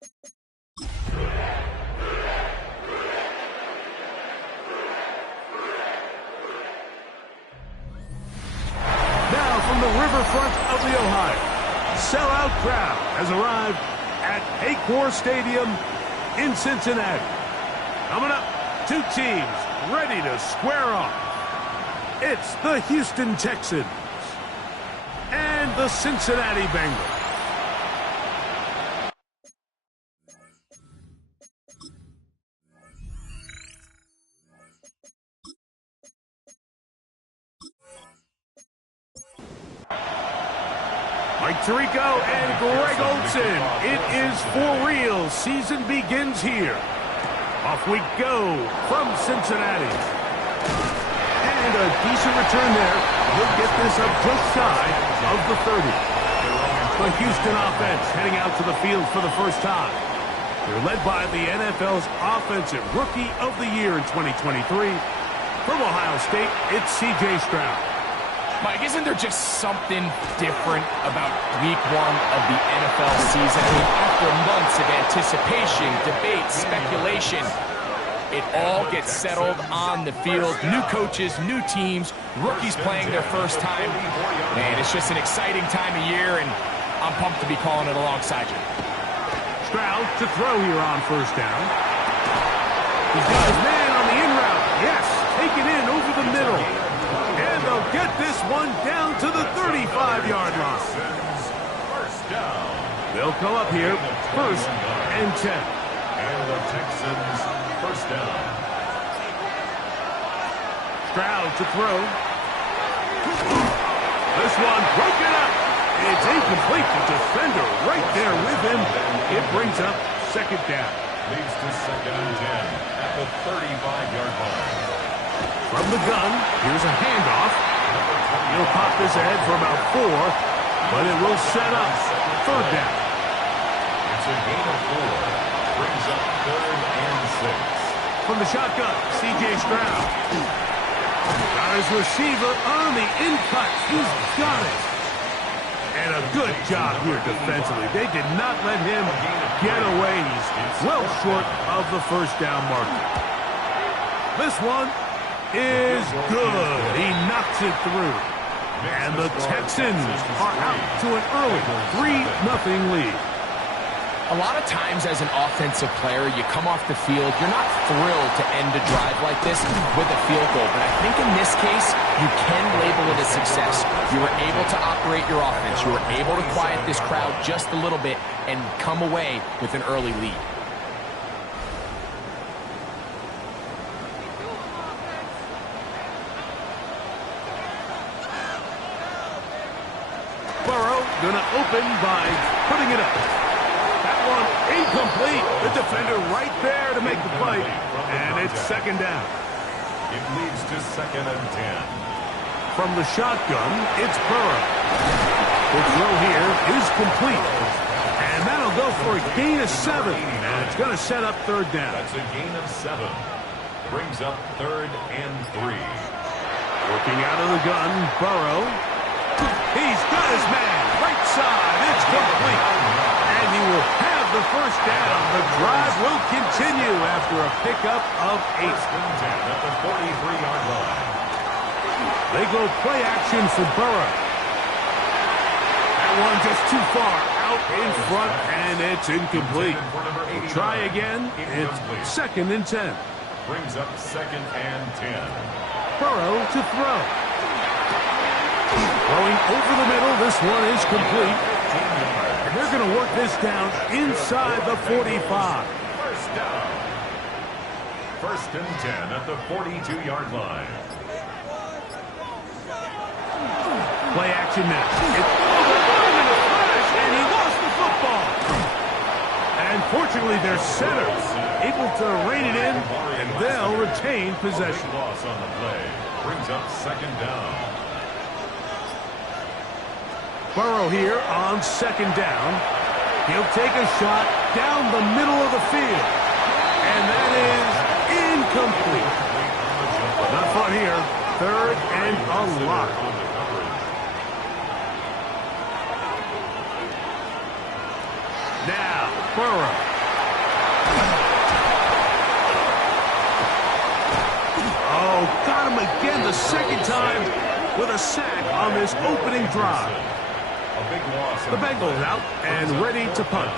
Now from the riverfront of the Ohio, sellout crowd has arrived at Paycor Stadium in Cincinnati. Coming up, two teams ready to square off. It's the Houston Texans and the Cincinnati Bengals. Mike Tirico and Greg Olsen. It is for real. Season begins here. Off we go from Cincinnati. And a decent return there. He'll get this up just shy of the 30. The Houston offense heading out to the field for the first time. They're led by the NFL's Offensive Rookie of the Year in 2023. From Ohio State, it's C.J. Stroud. Mike, isn't there just something different about week one of the NFL season? I mean, after months of anticipation, debate, speculation, it all gets settled on the field. New coaches, new teams, rookies playing their first time. Man, it's just an exciting time of year, and I'm pumped to be calling it alongside you. Stroud to throw here on first down. He's got his man on the in route. Yes, taken in over the middle. And they'll get this one down to the 35-yard line. They'll come up here, first and 10. And the Texans, first down. Stroud to throw. This one broken up. It's incomplete. The defender right there with him. It brings up second down. Leads to second and 10 at the 35-yard line. From the gun, here's a handoff. He'll pop this ahead for about 4, but it will set up third down. It's a gain of 4. Brings up third and 6. From the shotgun, C.J. Stroud. Got his receiver on the in-cut. He's got it. And a good job here defensively. They did not let him get away. He's well short of the first down marker. This one is good. He knocks it through. And the Texans are out to an early 3-0 lead. A lot of times as an offensive player, you come off the field, you're not thrilled to end a drive like this with a field goal. But I think in this case, you can label it a success. You were able to operate your offense. You were able to quiet this crowd just a little bit and come away with an early lead. Gonna open by putting it up. That one incomplete. The defender right there to make the play. And it's second down. It leads to second and 10. From the shotgun, it's Burrow. The throw here is complete. And that'll go for a gain of 7. And it's gonna set up third down. That's a gain of 7. Brings up third and 3. Working out of the gun, Burrow. He's got his man. Right side, it's complete. And he will have the first down. The drive will continue after a pickup of 8. First and 10 at the 43-yard line. They go play action for Burrow. That one just too far out in front, and it's incomplete. We'll try again. It's second and 10. Brings up second and 10. Burrow to throw. Throwing over the middle, this one is complete. And they're going to work this down inside the 45. First down. First and 10 at the 42-yard line. Play action now. It's overrun in a flash, and he lost the football. And fortunately, their center able to rein it in, and they'll retain possession. Loss on the play. Brings up second down. Burrow here on second down. He'll take a shot down the middle of the field. And that is incomplete. Not fun here. Third and a lot. Now, Burrow. Oh, got him again the second time with a sack on this opening drive. The Bengals out and ready to punt.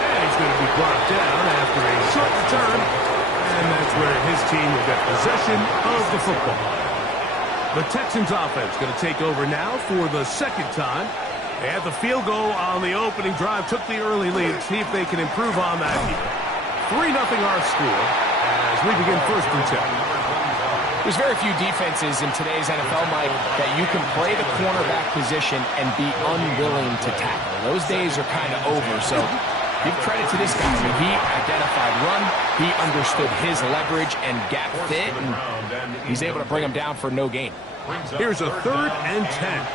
And he's going to be brought down after a short return. And that's where his team will get possession of the football. The Texans offense going to take over now for the second time. They had the field goal on the opening drive, took the early lead. See if they can improve on that here. 3-0 our score as we begin first and 10. There's very few defenses in today's NFL, Mike, that you can play the cornerback position and be unwilling to tackle. Those days are kind of over, so give credit to this guy. He identified run, he understood his leverage and gap fit, and he's able to bring him down for no gain. Here's a 3rd and 10.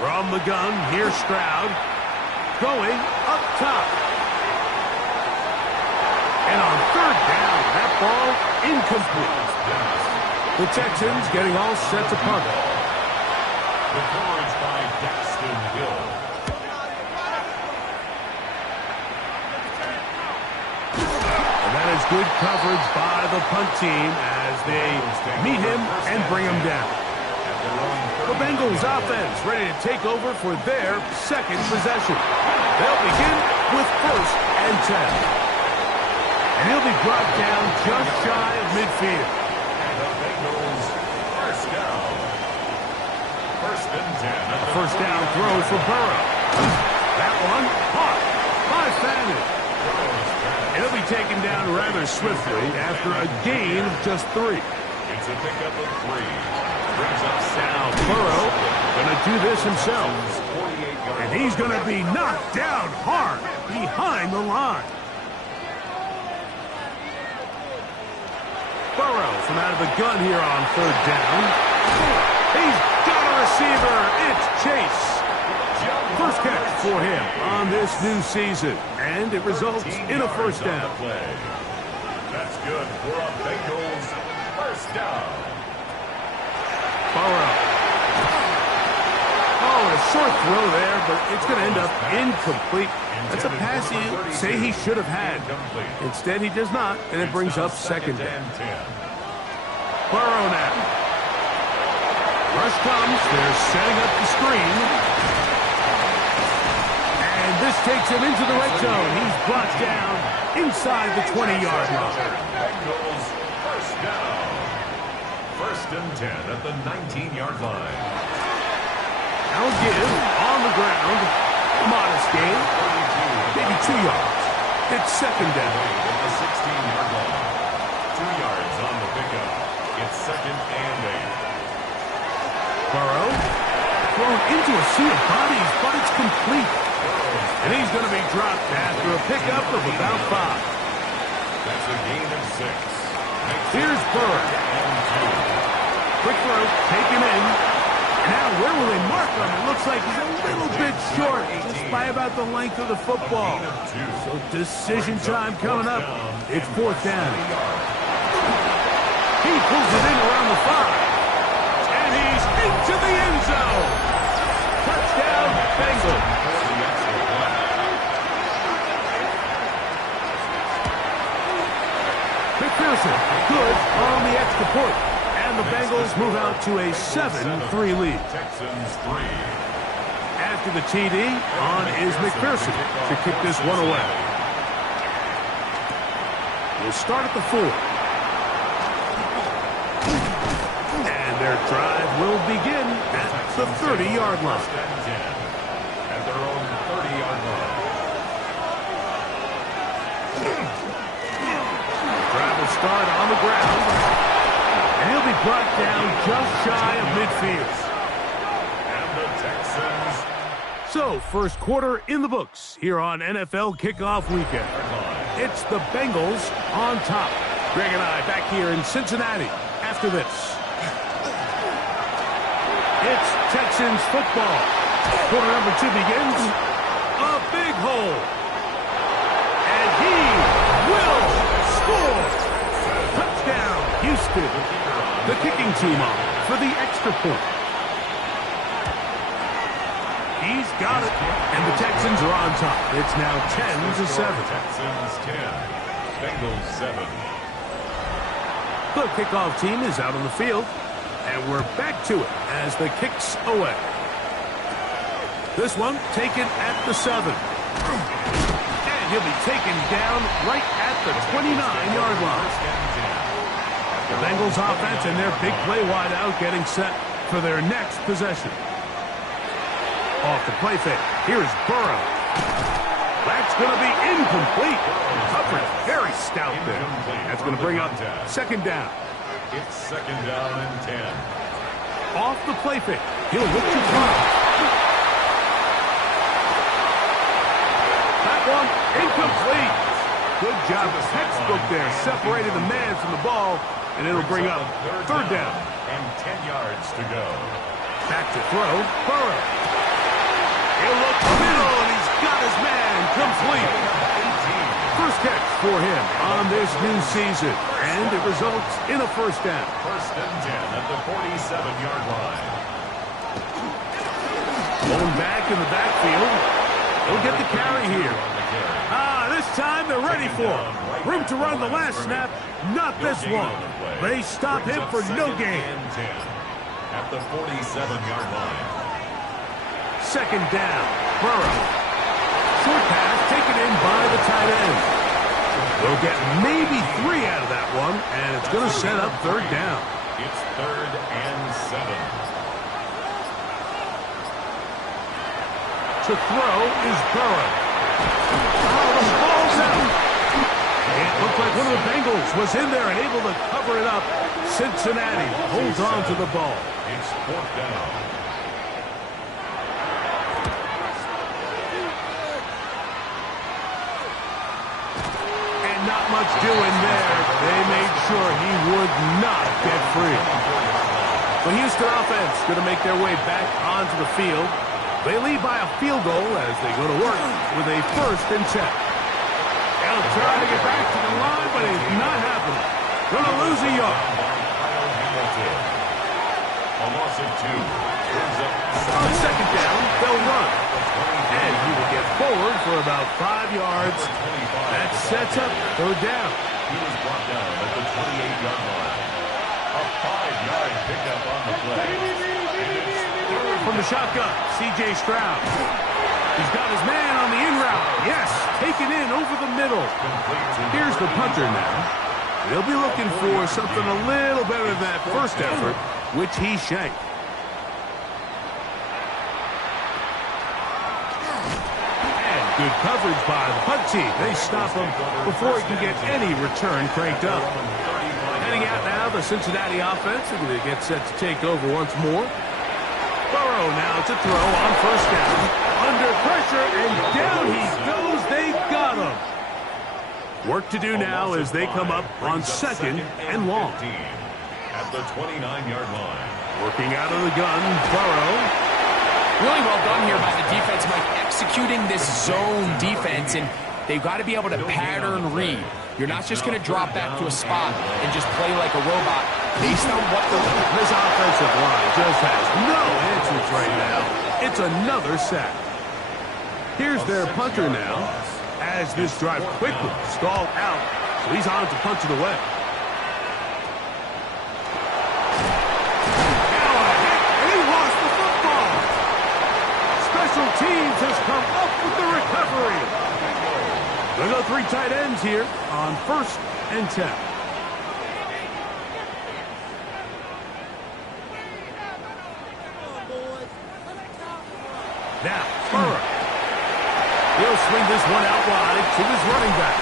From the gun, here's Stroud. Going up top. And on 3rd down, that ball incomplete. The Texans getting all set to punt. The coverage by Daxton Hill. And that is good coverage by the punt team as they meet him and bring him down. The Bengals offense ready to take over for their second possession. They'll begin with 1st and 10. And he'll be brought down just shy of midfield. And the Bengals first down. 1st and 10. A first down throw for Burrow. That one caught by Fannin. And he'll be taken down rather swiftly after a gain of just 3. It's a pickup of 3. Brings up Now Burrow going to do this himself. And he's going to be knocked down hard behind the line. Burrow from out of the gun here on 3rd down. He's got a receiver. It's Chase. First catch for him on this new season. And it results in a first down. That's good for a Bengals first down. Burrow. Oh, a short throw there, but it's going to end up incomplete. That's a pass you say he should have had. Instead, he does not, and it brings up 2nd down. Burrow now. Rush comes. They're setting up the screen. And this takes him into the red zone. He's brought down inside the 20-yard line. Bengals first down. 1st and 10 at the 19-yard line. Now give on the ground. Modest gain. Maybe 2 yards. It's 2nd down. At the 16-yard line. 2 yards on the pickup. It's 2nd and 8. Burrow thrown into a sea of bodies, but it's complete. And he's going to be dropped after a pickup of about 5. That's a gain of 6. Here's Burrow. Quick throw, taken in. Now, where will they mark him? It looks like he's a little bit short, just by about the length of the football. So decision time coming up. It's 4th down. He pulls it in around the 5. And he's into the end zone. Touchdown, Bengals. McPherson, good on the extra point. And the Bengals move out to a 7-3 lead. Texans 3. After the TD, on is McPherson to kick this one away. We'll start at the 4. And their drive will begin at the 30-yard line. At their own 30-yard line. Drive will start on the ground. And he'll be brought down just shy of midfield. And the Texans. So, first quarter in the books here on NFL Kickoff Weekend. It's the Bengals on top. Greg and I back here in Cincinnati after this. It's Texans football. Quarter number 2 begins. A big hole. And he will score. team on for the extra point. He's got it. And the Texans are on top. It's now 10-7. Texans 10, Bengals 7. The kickoff team is out on the field. And we're back to it as the kick's away. This one taken at the 7. And he'll be taken down right at the 29-yard line. The Bengals offense and their big play wide out getting set for their next possession. Off the play fake. Here's Burrow. That's going to be incomplete. Coverage very stout there. That's going to bring up second down. It's second down and 10. Off the play fake. He'll look to throw. That one incomplete. Good job. The textbook there separated the man from the ball, and it'll bring up third down. And 10 yards to go. Back to throw. Burrow. He'll look middle, and he's got his man complete. First catch for him on this new season, and it results in a first down. First and 10 at the 47-yard line. Going back in the backfield. He'll get the carry here. This time they're ready for him. Room to run the last snap, not this one. They stop him for no gain. At the 47-yard line. Second down, Burrow. Short pass taken in by the tight end. They'll get maybe 3 out of that one, and it's going to set up third down. It's third and 7. To throw is Burrow. Oh, the ball's out. It looked like one of the Bengals was in there and able to cover it up. Cincinnati holds on to the ball. It's fourth down. And not much doing there. They made sure he would not get free. The Houston offense going to make their way back onto the field. They lead by a field goal as they go to work with a first and 10. They'll try to get back to the line, but it's not happening. Going to lose a yard. A loss of 2. On second down, they'll run. And he will get forward for about 5 yards. That sets up third down. He was brought down at the 28-yard line. A 5-yard pickup on the play. From the shotgun, C.J. Stroud. He's got his man on the in route. Yes, taken in over the middle. Here's the punter now. They'll be looking for something a little better than that first effort, which he shanked. And good coverage by the punt team. They stop him before he can get any return cranked up. Heading out now, the Cincinnati offense are going to get set to take over once more. Burrow now to throw on first down. Under pressure, and down he goes. They got him. Work to do now as they come up on second and long. At the 29-yard line. Working out of the gun, Burrow. Really well done here by the defense, Mike, executing this zone defense, and they've got to be able to pattern read. You're not just going to drop back to a spot and just play like a robot based on what the... This offensive line just has no answers right now. It's another sack. Here's their punter now as this drive quickly stalled out. So he's on to punch it away. Now a hit, and he lost the football. Special teams has come up with the recovery. They'll go 3 tight ends here on first and 10. Now, Burrow. He'll swing this one out wide to his running back.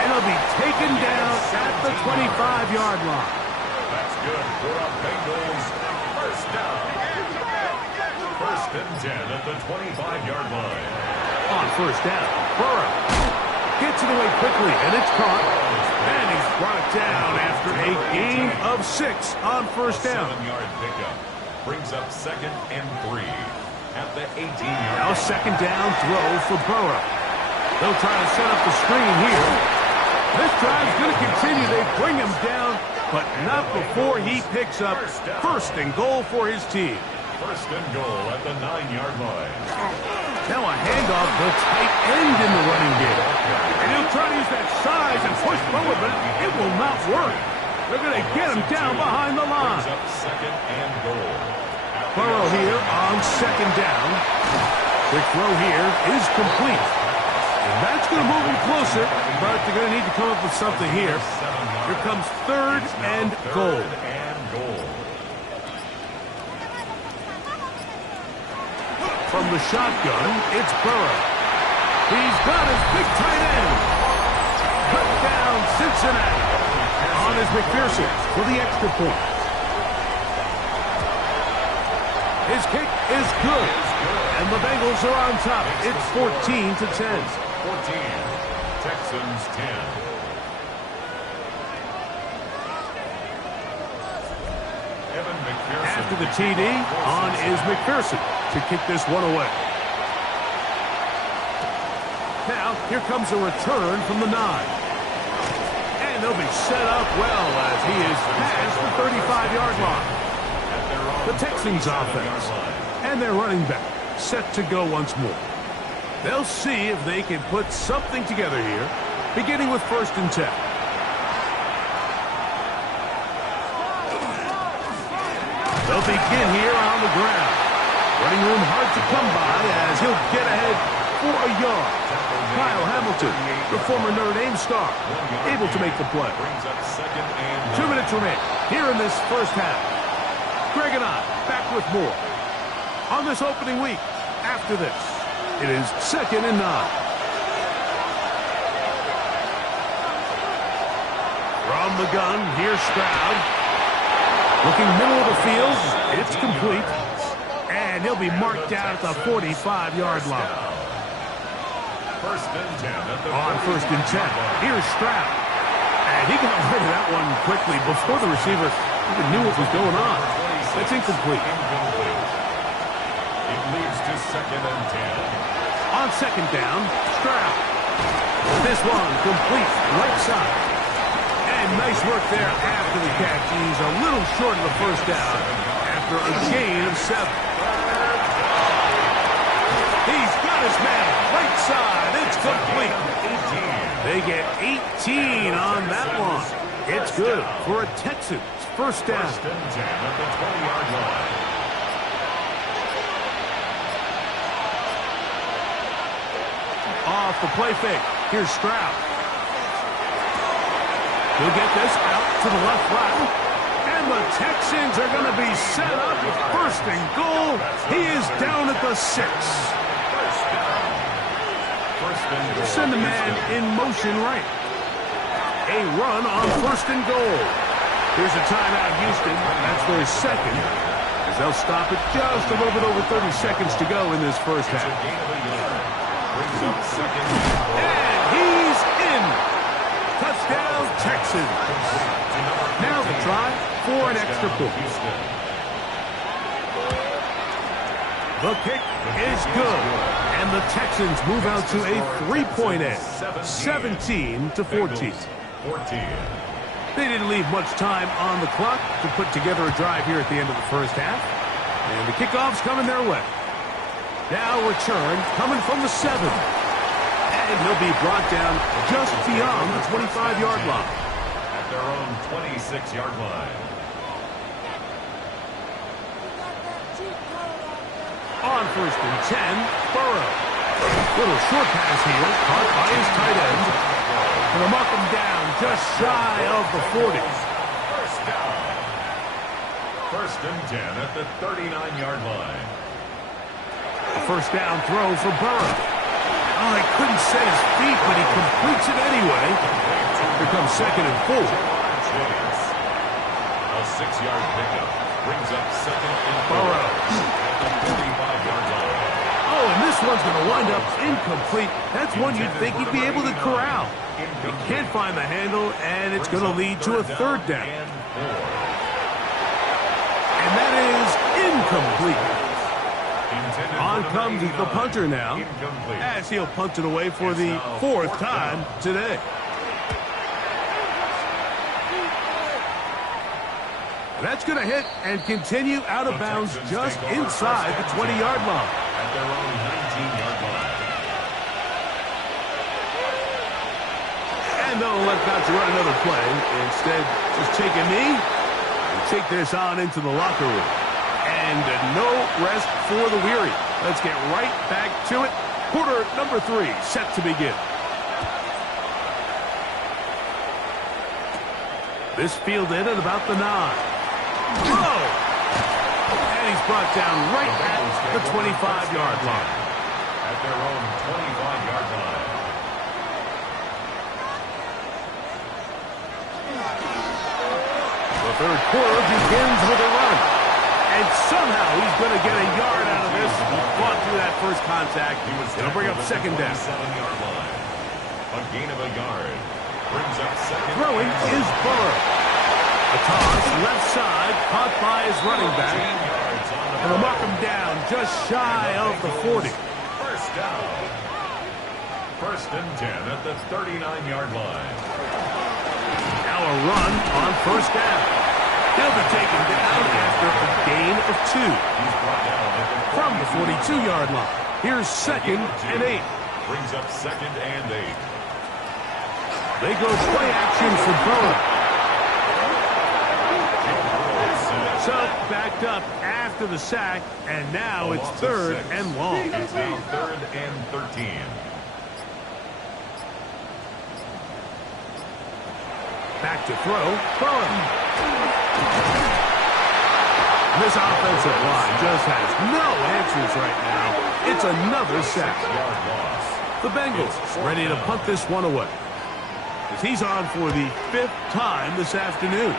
And he'll be taken down at the 25-yard line. That's good for a Bengals first down. First and 10 at the 25-yard line. On first down, Burrow gets it away quickly, and it's caught. And he's brought down after a gain of 6 on first down. 7-yard pickup brings up second and 3 at the 18-yard Now line. second down throw for Burrow. They'll try to set up the screen here. This drive's going to continue. They bring him down but not before he picks up first and goal for his team. First and goal at the 9-yard line. Now a handoff, the tight end in the running game. And he'll try to use that size and push forward, but it will not work. They're going to get him down behind the line. Brings up second and goal. Burrow here on second down. Quick throw here is complete. And that's going to move him closer, but they're going to need to come up with something here. Here comes third and goal. From the shotgun, it's Burrow. He's got his big tight end. Cut down Cincinnati. On is McPherson for the extra point. His kick is good. And the Bengals are on top. It's 14-10. 14. Texans 10. After the TD, on is McPherson to kick this one away. Now, here comes a return from the 9. And they'll be set up well as he is past the 35-yard line. The Texans offense and their running back set to go once more. They'll see if they can put something together here, beginning with first and 10. They'll begin here on the ground. Running room hard to come by as he'll get ahead for a yard. Kyle Hamilton, the former Notre Dame star, able to make the play. 2 minutes remain here in this first half. Greg and I back with more on this opening week. After this, it is second and 9. From the gun, here's Stroud. Looking middle of the field, it's complete. And he'll be marked down at the 45-yard line. First and 10. On first and 10, here's Stroud. And he got rid of that one quickly before the receiver even knew what was going on. That's incomplete. It leads to second and 10. On second down, Stroud. This one complete right side. And nice work there after the catch. He's a little short of the first down after a gain of 7. He's got his man right side. It's complete. They get 18 on that one. It's good for a Texans first down. First and 10 at the 20-yard line. Off the play fake. Here's Stroud. He'll get this out to the left flat. And the Texans are going to be set up with first and goal. He is down at the 6. Send the man in motion right. A run on first and goal. Here's a timeout, Houston. That's their second, as they'll stop it just a little bit over 30 seconds to go in this first half. And he's in. Touchdown, Texans. Now the try for an extra point. The kick is good. And the Texans move out to a 3-point edge. 17-14. They didn't leave much time on the clock to put together a drive here at the end of the first half. And the kickoff's coming their way. Now return coming from the 7. And he'll be brought down just beyond the 25-yard line. At their own 26-yard line. On first and 10, Burrow. Little short pass here, caught by his tight end. And they'll mark him down just shy of the 40. First down. First and 10 at the 39-yard line. A first down throw for Burrow. Oh, he couldn't set his feet, but he completes it anyway. Here comes second and 4. A 6-yard pickup brings up second and 4. Burrow. At the 45-yard line. Oh, and this one's going to wind up incomplete. That's one you'd think he'd be able to corral. He can't find the handle, and it's going to lead to a third down. And that is incomplete. On comes the punter now, as he'll punt it away for the 4th time today. That's going to hit and continue out of bounds just inside the 20-yard line. At their own 19-yard line. And they'll elect not to run another play. Instead, just take a knee and take this on into the locker room. And no rest for the weary. Let's get right back to it. Quarter number 3 set to begin. This fielded at about the 9. Whoa! And he's brought down right at the 25-yard line. At their own 25-yard line. The third quarter begins with a run. And somehow he's going to get a yard out of this. He fought through that first contact. It'll bring up second down. 7-yard line. A gain of a yard. Brings up second. Throwing is Burrow. A toss left side, caught by his running back. And will mark him down just shy of the 40. First down. First and 10 at the 39-yard line. Now a run on first down. He'll be taken down after a gain of 2. He's brought down at the From the 42-yard line. Here's second and 8. Brings up second and 8. They go play action for Burrow. So backed up after the sack, and now it's third and long. It's now third and 13. Back to throw. Burrow. This offensive line just has no answers right now. It's another sack. The Bengals ready to punt this one away, as he's on for the 5th time this afternoon.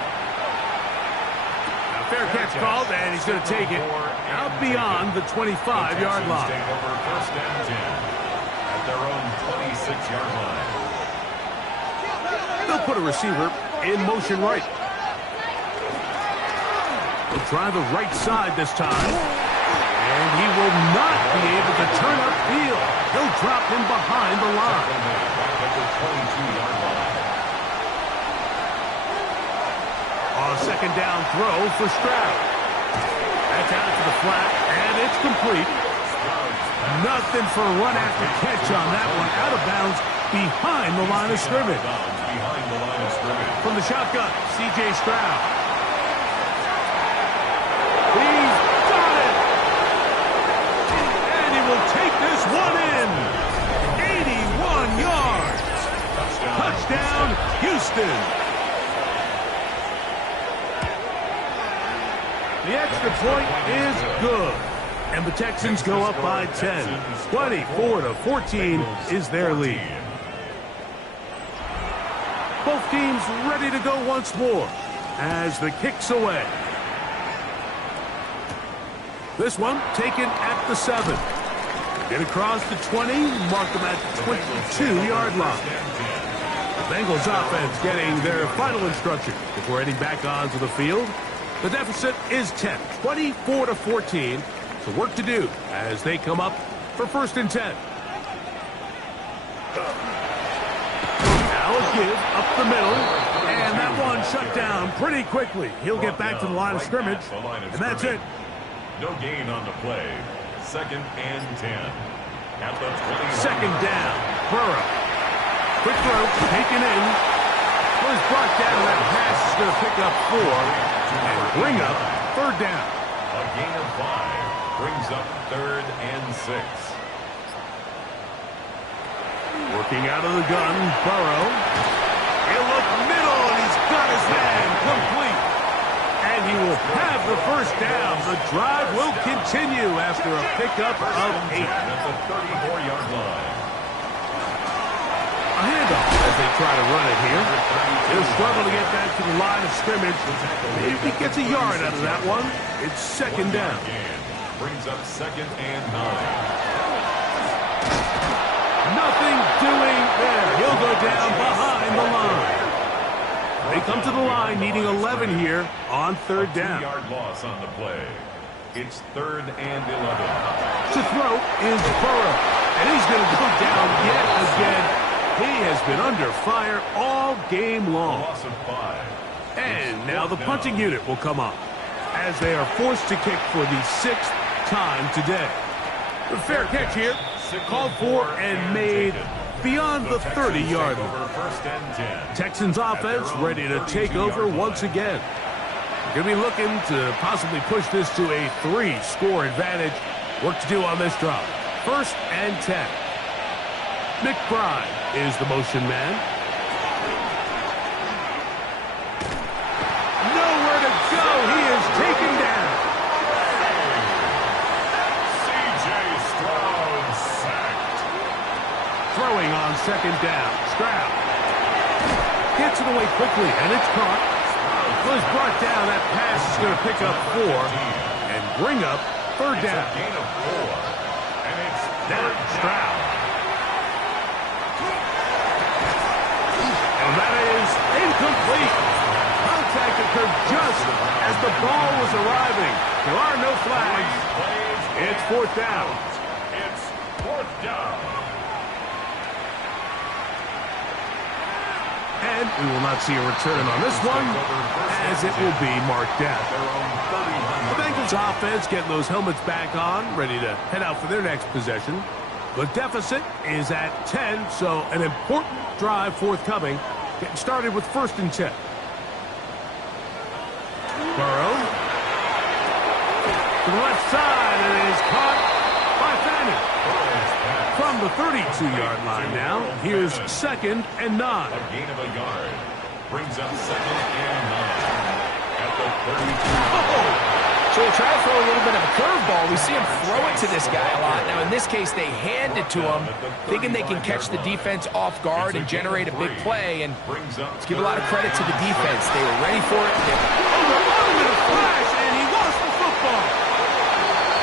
Fair catch called, and he's going to take it out beyond the 25-yard line. Take over first and 10 at their own 26-yard line. They'll put a receiver in motion right. He'll try the right side this time, and he will not be able to turn upfield. He'll drop him behind the line. Back at the 22-yard line. On a second down throw for Stroud. That's out to the flat, and it's complete. Nothing for a run after catch on that one. Out of bounds behind the line of scrimmage. Behind the line of scrimmage. From the shotgun, C.J. Stroud. He's got it! And he will take this one in. 81 yards. Touchdown, Houston. The extra point is good. And the Texans go up by 10. 24-14 is their lead. Both teams ready to go once more as the kick's away. This one taken at the 7. Get across the 20, mark them at the 22-yard line. The Bengals offense getting their final instruction before heading back onto the field. The deficit is 10, 24-14. So work to do as they come up for first and 10. Now a give up the middle, and that one shut down pretty quickly. He'll get back to the line of scrimmage, and that's it. No gain on the play. Second and 10. At the 20. Second down, Burrow. Quick throw, taken in. Was brought down. That pass is going to pick up 4 and bring up third down. A gain of 5 brings up third and 6. Working out of the gun, Burrow. He'll look middle, and he's got his man complete. And he will have the first down. The drive will continue after a pickup of 8. At the 34-yard line. A handoff as they try to run it here. He'll struggle to get back to the line of scrimmage. Maybe he gets a yard out of that one. It's second down. Brings up second and 9. Nothing doing there. He'll go down behind the line. They come to the line needing 11 here on third down. 2-yard loss on the play. It's third and 11. To throw is Burrow. And he's going to go down yet again. He has been under fire all game A long. loss of 5. And now the punting unit will come up as they are forced to kick for the 6th time today. The fair catch here, called for and made beyond the 30-yard line. Texans offense ready to take over once again. Going to be looking to possibly push this to a 3-score advantage. Work to do on this drive. 1st and 10. McBride is the motion man. Nowhere to go. He is taken down. C.J. Stroud sacked. Throwing on 2nd down. Stroud gets it away quickly, and it's caught. Was brought down. That pass is going to pick up 4 and bring up 3rd down. It's a gain of 4. And it's Now Stroud. And that is incomplete. Contact occurred just as the ball was arriving. There are no flags. It's 4th down. It's 4th down. And we will not see a return on this one, as it will be marked down. The Bengals offense getting those helmets back on, ready to head out for their next possession. The deficit is at 10, so an important drive forthcoming. Getting started with 1st and 10. Burrow. To the left side, and it is caught by Fanning. From the 32-yard line now, here's 2nd and 9. A gain of a yard. Brings up 2nd and 9. At the 32. So they try to throw a little bit of a curveball. We see him throw it to this guy a lot. Now, in this case, they hand it to him, thinking they can catch the defense off guard and generate a big play. And let's give a lot of credit to the defense. They were ready for it. Flash, and he lost the football.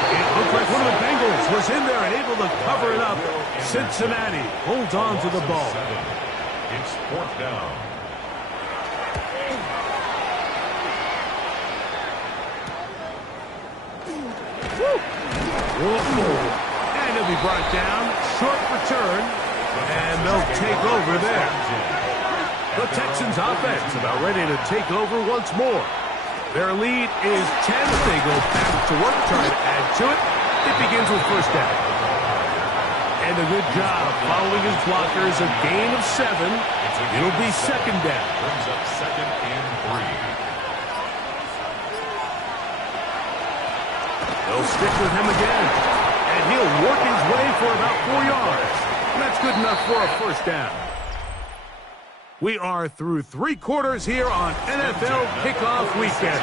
It looked like one of the Bengals was in there and able to cover it up. Cincinnati holds on to the ball. It's 4th down. And he'll be brought down. Short return. And they'll take over there. The Texans offense about ready to take over once more. Their lead is 10. They go back to work, trying to add to it. It begins with 1st down. And a good job following his blockers. A gain of 7. It'll be 2nd down. Brings up 2nd and 3. They'll stick with him again. And he'll work his way for about 4 yards. That's good enough for a 1st down. We are through 3 quarters here on NFL Kickoff Weekend.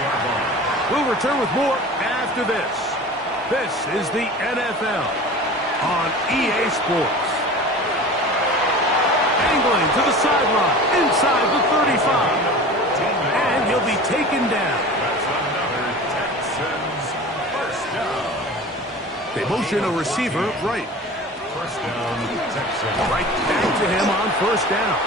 We'll return with more after this. This is the NFL on EA Sports. Angling to the sideline, inside the 35. And he'll be taken down. That's another Texans 1st down. They motion a receiver right. 1st down, Texans. Right back to him on 1st down.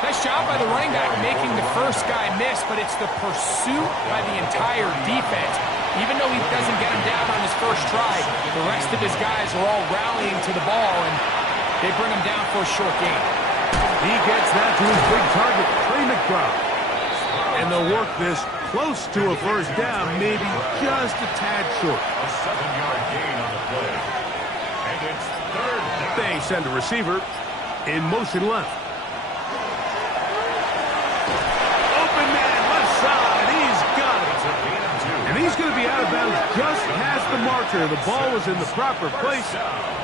Nice job by the running back making the first guy miss, but it's the pursuit by the entire defense. Even though he doesn't get him down on his first try, the rest of his guys are all rallying to the ball, and they bring him down for a short gain. He gets that to his big target, Trey McBride. And they'll work this close to a 1st down, maybe just a tad short. A 7-yard gain on the play. And it's 3rd down. They send a receiver in motion left. Open man, left side. He's got it. It's a gain of 2. And he's going to be out of bounds just past the marker. The ball was in the proper place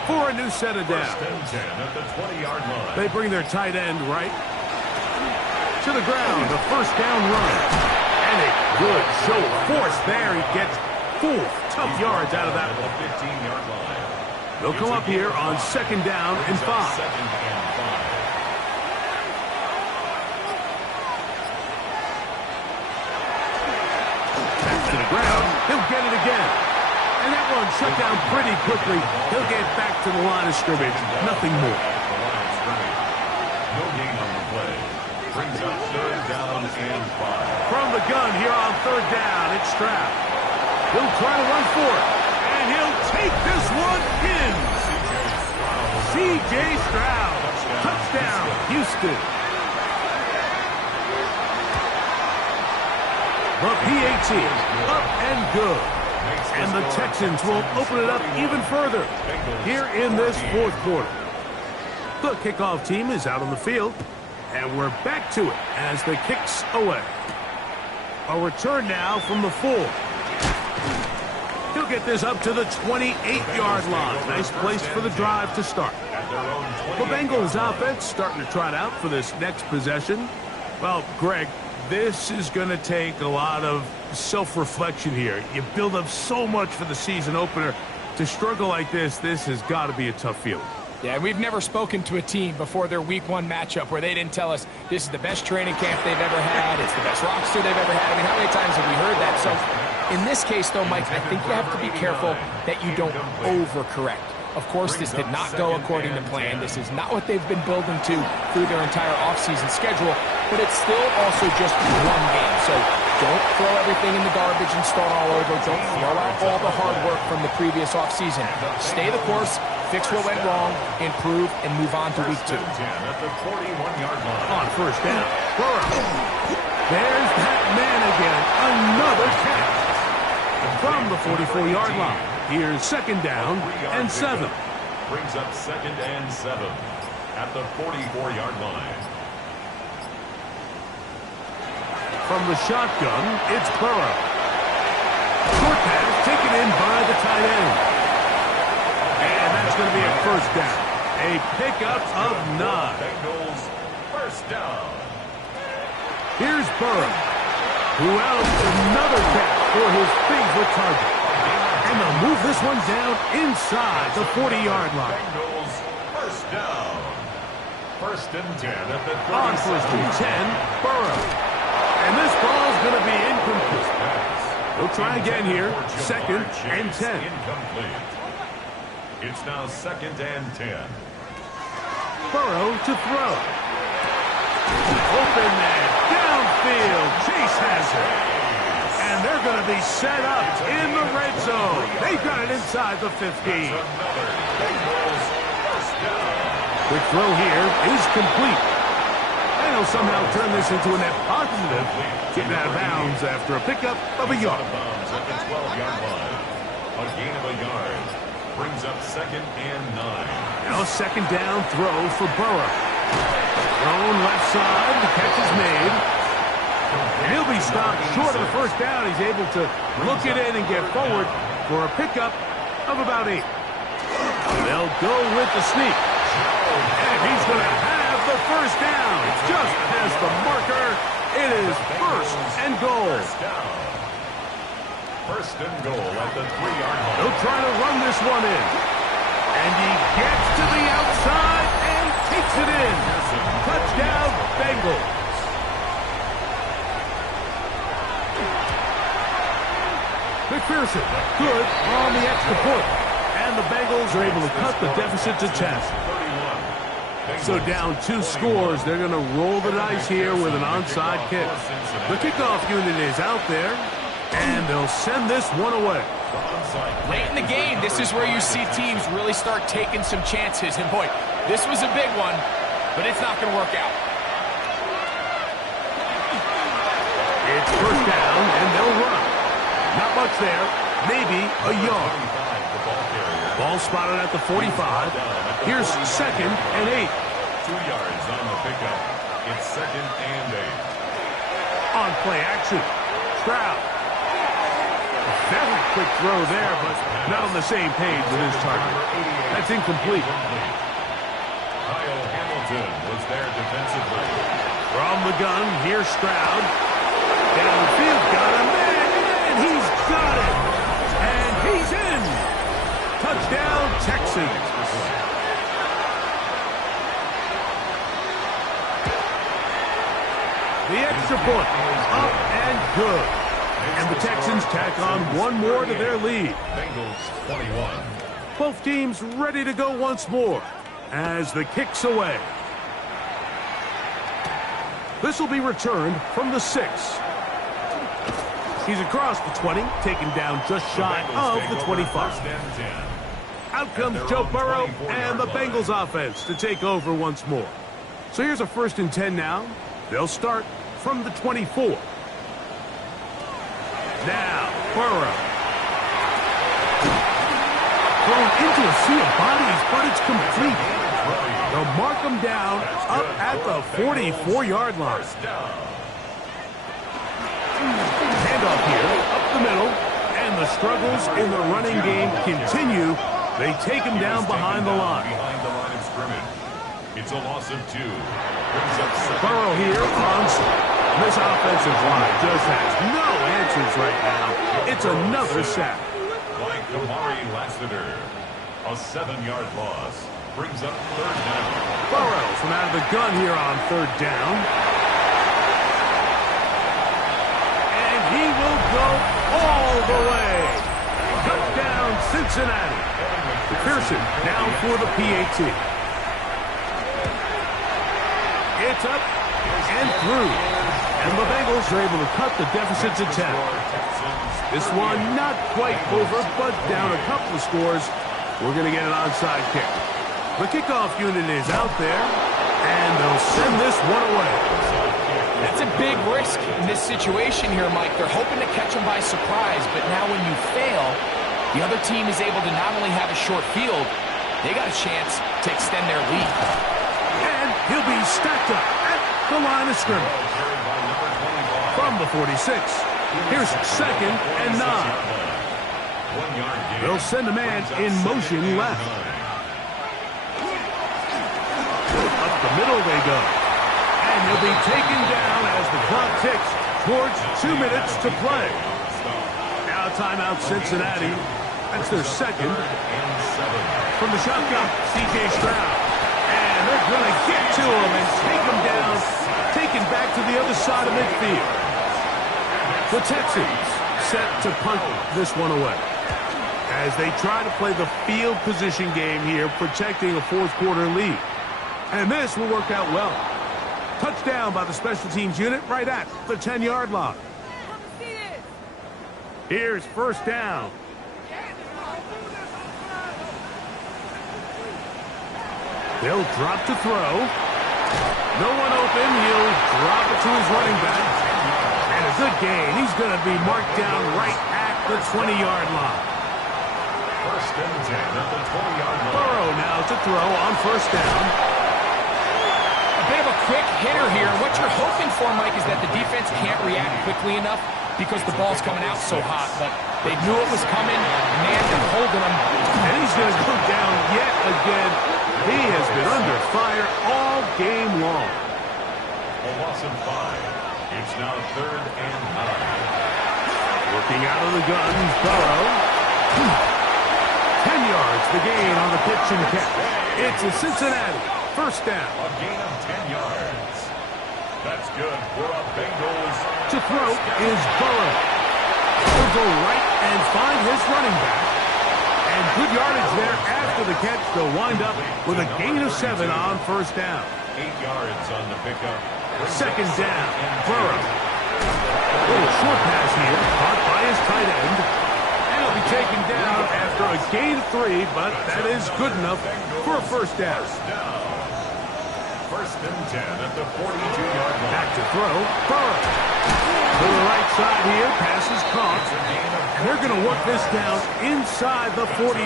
for a new set of downs. 1st and 10 at the 20-yard line. They bring their tight end right to the ground. A 1st down run. And a good show of force there. He gets 4 tough yards out of that At one. the 15-yard line. They'll come up here on 2nd down and 5. 2nd and 5. To the ground. He'll get it again. And that one shut down pretty quickly. He'll get back to the line of scrimmage. Nothing more. The line of scrimmage. No gain on the play. Brings up 3rd down and 5. From the gun here on 3rd down, it's Stroud. He'll try to run for it. And he'll take this one in. C.J. Stroud. Touchdown, Houston. The PAT, up and good. And the Texans will open it up even further here in this fourth quarter. The kickoff team is out on the field, and we're back to it as the kicks away. A return now from the 4. He'll get this up to the 28-yard line. Nice place for the drive to start. The Bengals offense starting to trot out for this next possession. Well, Greg, this is going to take a lot of self-reflection here. You build up so much for the season opener. To struggle like this has got to be a tough feeling. Yeah, we've never spoken to a team before their week 1 matchup where they didn't tell us this is the best training camp they've ever had, it's the best roster they've ever had. I mean, how many times have we heard that? So in this case, though, Mike, I think you have to be careful that you don't overcorrect. Of course, this did not go according to plan. This is not what they've been building to through their entire offseason schedule, but it's still also just one game. So don't throw everything in the garbage and start all over. Don't throw out all the hard work from the previous offseason. Stay the course, fix what went wrong, improve, and move on to week 2. On first down, Burrow. There's that man again. Another catch. From the 44-yard line. Here's second down and 7. Brings up second and 7 at the 44-yard line. From the shotgun, it's Burrow. Short pass taken in by the tight end. And that's going to be a first down. A pickup of 9. Bengals first down. Here's Burrow, who else another catch for his favorite target. And they'll move this one down inside the 40-yard line. Bengals first down. First and 10 at the 37. On first and 10, Burrow. And this ball's going to be incomplete. We'll try again here. Second and 10. Incomplete. It's now second and 10. Burrow to throw. Open man. Downfield. Chase has it. And they're going to be set up in the red zone. They've got it inside the 15. Quick throw here is complete. And he'll somehow turn this into a net positive. Getting out of bounds after a pickup of a yard. At the 12-yard line. A gain of a yard. Brings up second and 9. Now a second down throw for Burrow. Thrown left side. The catch is made. And he'll be stopped short of the first down. He's able to look it in and get forward for a pickup of about 8. They'll go with the sneak. And he's going to have the first down. Just past the marker. It is first and goal. First and goal at the 3-yard line. He'll try to run this one in. And he gets to the outside and takes it in. Touchdown, Bengals. McPherson, good on the extra point. And the Bengals are able to cut the deficit to 10. So down 2 scores, they're going to roll the dice here with an onside kick. The kickoff unit is out there, and they'll send this one away. Late in the game, this is where you see teams really start taking some chances. And boy, this was a big one, but it's not going to work out. It's first down, and they'll run. Not much there. Maybe a yard. Ball spotted at the 45. Here's second and 8. 2 yards on the pickup. It's second and 8. On play action. Stroud. A very quick throw there, but not on the same page with his target. That's incomplete. Kyle Hamilton was there defensively. From the gun, here's Stroud. Downfield, got him there. He's got it. And he's in. Touchdown, Texans. The extra point, up and good. And the Texans tack on one more to their lead. Bengals 21. Both teams ready to go once more as the kick's away. This will be returned from the 6. He's across the 20, taken down just shy of the 25. Out comes Joe Burrow and the Bengals offense to take over once more. So here's a first and 10 now. They'll start from the 24. Now, Burrow. Thrown into a sea of bodies, but it's complete. They'll mark him down up at the 44-yard line. Handoff here, up the middle, and the struggles in the running game continue. They take him down behind the line. Behind the line of scrimmage. It's a loss of 2. Burrow here on this offensive line just has no answers right now. It's another sack. By Kamari Lassiter. A 7-yard loss. Brings up 3rd down. Burrow from out of the gun here on 3rd down. And he will go all the way. Touchdown, Cincinnati. Pearson down for the PAT. It's up and through. And the Bengals are able to cut the deficit to 10. This one not quite over, but down a couple of scores. We're going to get an onside kick. The kickoff unit is out there, and they'll send this one away. That's a big risk in this situation here, Mike. They're hoping to catch them by surprise, but now when you fail, the other team is able to not only have a short field, they got a chance to extend their lead. And he'll be stacked up at the line of scrimmage. From the 46, here's 2nd and 9. They'll send a man in motion left. Up the middle they go. And he'll be taken down as the clock ticks towards 2 minutes to play. Now timeout Cincinnati. That's their 2nd. From the shotgun, C.J. Stroud. And they're going to get to him and take him down. Taken back to the other side of midfield. The Texans set to punt this one away as they try to play the field position game here, protecting a 4th quarter lead. And this will work out well. Touchdown by the special teams unit right at the 10-yard line. Here's 1st down. They'll drop to throw. No one open. He'll drop it to his running back. And a good gain. He's going to be marked down right at the 20-yard line. 1st and 10 at the 20-yard line. Burrow now to throw on 1st down. A bit of a quick hitter here. What you're hoping for, Mike, is that the defense can't react quickly enough because the ball's coming out so hot. But they knew it was coming, man, they're holding him. And he's going to go down yet again. He has been under fire all game long. A loss of 5. It's now 3rd and 9. Working out of the gun, Burrow. 10 yards, the gain on the pitch and catch. It's a Cincinnati 1st down. A gain of 10 yards. That's good for a Bengals. To throw is Burrow. He'll go right and find his running back. And good yardage there after the catch. They'll wind up with a gain of 7 on 1st down. 8 yards on the pickup. 2nd down, Burrow. A little short pass here, caught by his tight end. And he'll be taken down after a gain of 3, but that is good enough for a 1st down. 1st and 10 at the 42-yard line. Back to throw, Burrow. To the right side here, pass is caught. And they're going to work this down inside the 45.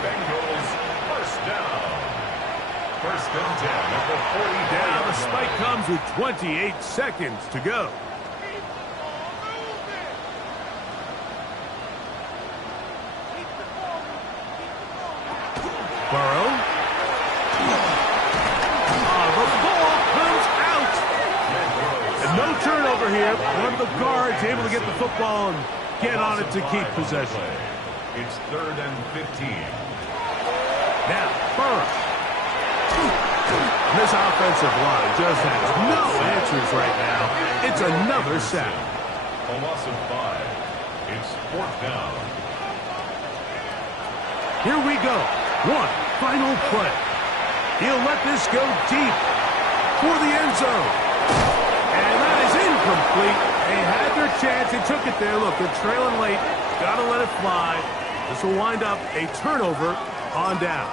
Bengals 1st down. 1st and 10 at the 40. Now the spike comes with 28 seconds to go. Burrow. The ball comes out. And no turnover here. One of the guards able to get the football and get on it to keep possession. It's 3rd and 15. Now, Burrow. This offensive line just has no answers right now. It's another sack. A loss of 5. It's 4th down. Here we go. One final play. He'll let this go deep for the end zone. And that is incomplete. They had their chance. They took it there. Look, they're trailing late. Got to let it fly. This will wind up a turnover on down.